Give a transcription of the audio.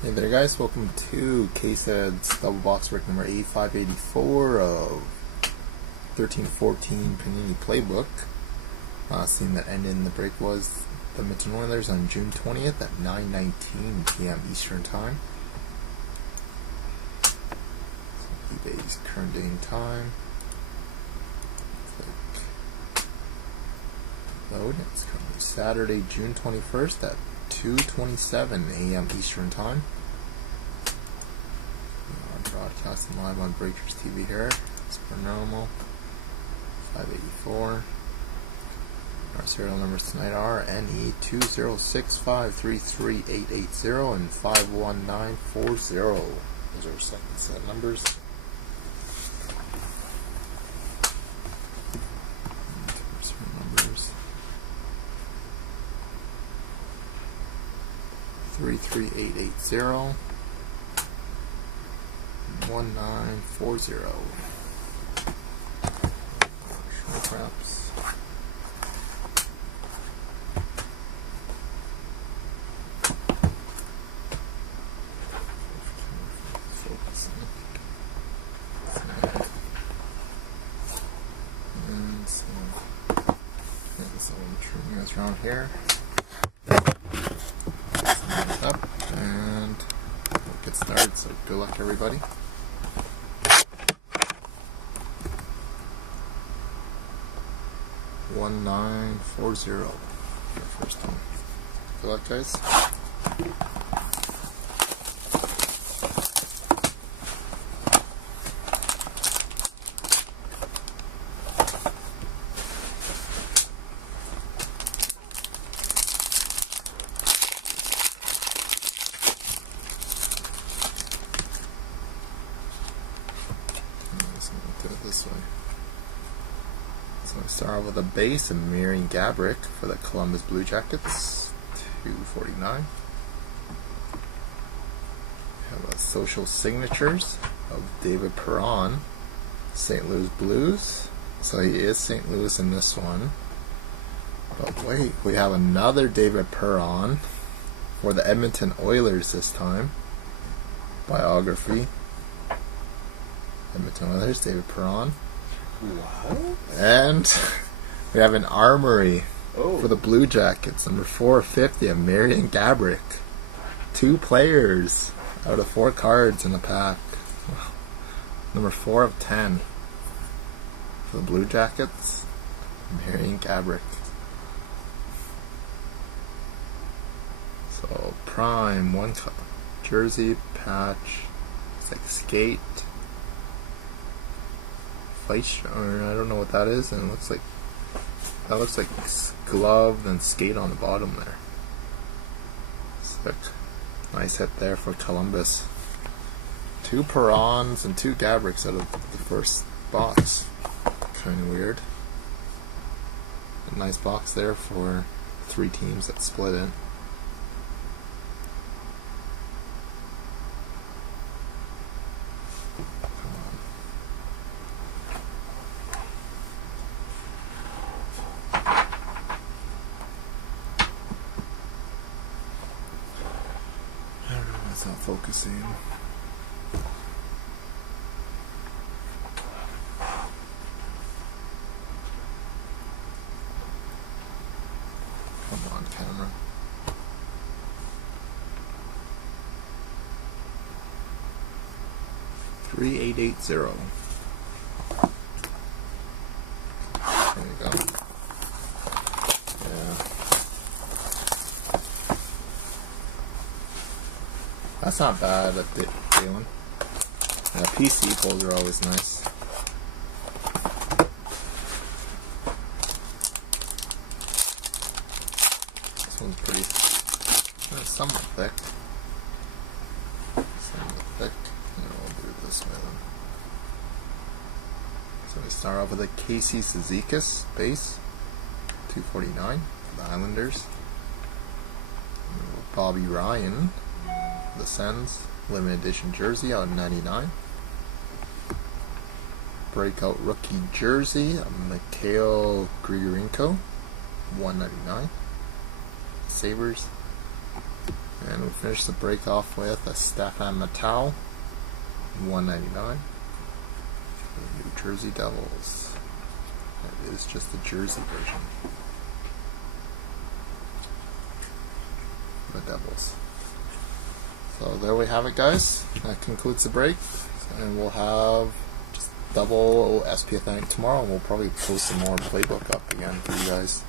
Hey there guys, welcome to K-Sed's double box break number 8584 of 13-14 Panini Playbook. Last thing that ended in the break was the Edmonton Oilers on June 20th at 9:19 p.m. Eastern Time. So eBay's current day and time. Click load. It's currently Saturday, June 21st at 2:27 a.m. Eastern Time. We are broadcasting live on Breakers TV here. As per normal. 584. Our serial numbers tonight are NE206533880 and 51940. Those are our second set numbers. Serial numbers 33880 and 1940. Short wraps. Around here, up, and we'll get started. So good luck to everybody. $1940 your first one. Good luck, guys. Do it this way. So I start off with a base of Marian Gaborik for the Columbus Blue Jackets, $249. We have a social signatures of David Perron, St. Louis Blues. So he is St. Louis in this one. But wait, we have another David Perron for the Edmonton Oilers this time. Biography. Edmonton Oilers, David Perron. What? And we have an armory for the Blue Jackets, number 450 of Marian Gaborik. 2 players out of 4 cards in the pack. Number 4 of 10 for the Blue Jackets, Marian Gaborik. So prime, 1 jersey, patch, it's like skate. Or I don't know what that is, and it looks like glove and skate on the bottom there. Sick. Nice hit there for Columbus. 2 Perrons and 2 Gabriks out of the first box. Kind of weird. A nice box there for 3 teams that split in. It's not focusing. Come on, camera. $3880. There you go. Yeah. That's not bad at Dalen. Yeah, PC pulls are always nice. This one's pretty somewhat thick. And we'll do it this way then. So we start off with a Casey Cizikas base, $249 for the Islanders. Bobby Ryan, the Sens, limited edition jersey out of 99. Breakout rookie jersey of Mikhail Grigorenko, $199. Sabres. And And we finish the break off with a Stefan Mattel, 199. The New Jersey Devils. That is just the jersey version. The Devils. So there we have it, guys. That concludes the break, and we'll have just double SPF tomorrow, and we'll probably post some more playbook up again for you guys.